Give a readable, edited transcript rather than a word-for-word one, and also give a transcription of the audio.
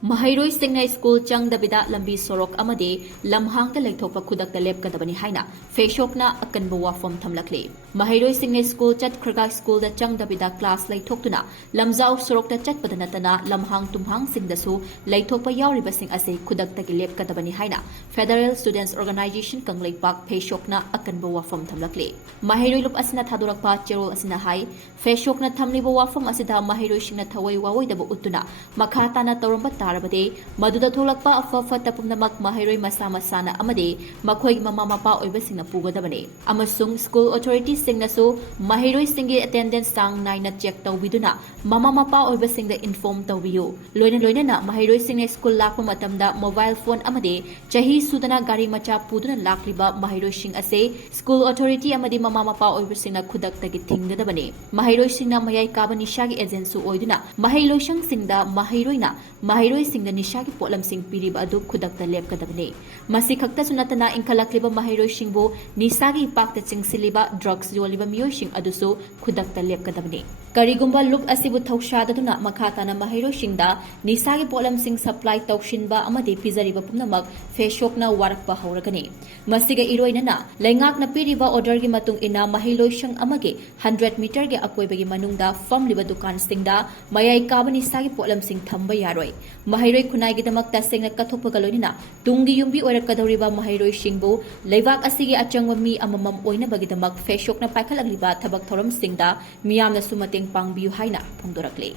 Maheiroi Singna School Changdabida Lambi Sorok Amade Lamhangda Leithopa Khudakta Lepkadabani Haina Feshokna Akanba Wafom Thamlakli Maheiroi Singna School Chat Khurga School da Changdabida Class Leithoktuna Lamzau Sorok da Chat Padanatana Lamhang Tumhang Singdasu Leithopa Yauriba Sing Ase Khudakta ki Lepkadabani Haina Federal Students Organization Kanglai Park Feshokna Akanba Wafom Thamlakli Maheiroi Lup Asina Thadurakpa Cherol Asina Hai Feshokna Thamliba Wafom Asida Maheiroi Singna Thawai Wawai Dabu Utuna Makhatana Toramba Tarabade, Maduda Tolakpa of Fata Punamak Maheiroi Masama Sana Amade, Makoi Mama Mapa Obesina Pugadabane. Amasung School Authorities Singna so, Maheiroi Singi attendance sang Nina Jack Tawiduna, Mama Mapa Obesing the informed Tawio. Loina Maheiroi Singna School Lakpa Matamda mobile phone Amade, Chahi Sudana Gari Macha Puduna Lakliba Maheiroi Sing Ase, School Authority Amadi Mama Mapa Obesina Khudakta Giting the Dabane. Maheiroi Singna Mayai Kabani Shagi Agensu Oiduna, Maheiroi Shang Singda Maheiroina, Maheiroi Singda Nishagi Polam Sing Piriba Adu Khudakta Lepkadabane. Masi Khakta Sunatana Inkalakliba Maheiroi Shingbo, Nisagi Pakta Sing Siliba, drugs Yoliba Mioshing Aduso, Khudakta Lepkadabane. Karigumba look Asibu Taushaduna Makatana Maheiroi Shingda, Nisagi Polam Sing supply Taushinba Amade Pizariba Punamak, Feshokna Warakpa Horagane. Masiga Iroinana, Langak na Piriba Ordergi Matung ina Maheiroi Shang Amage, 100 meter ge Akoibagi Manungda, Famliba Dukan Stingda, Mayai Kabani Sagi Polam Sing Thamba Yaroi. Maheiroi Kunaigidamakta Singna Kathopagalonina, Tungi Yumbi or Kadoriba Maheiroi Shingbo, Levak Asigi Achangwami Amamam Oina Bagidamak, Feshokna Pakalagliba, Tabak Thoram Singda, Miam na Sumating Pangbiu Haina, Pungdorakle.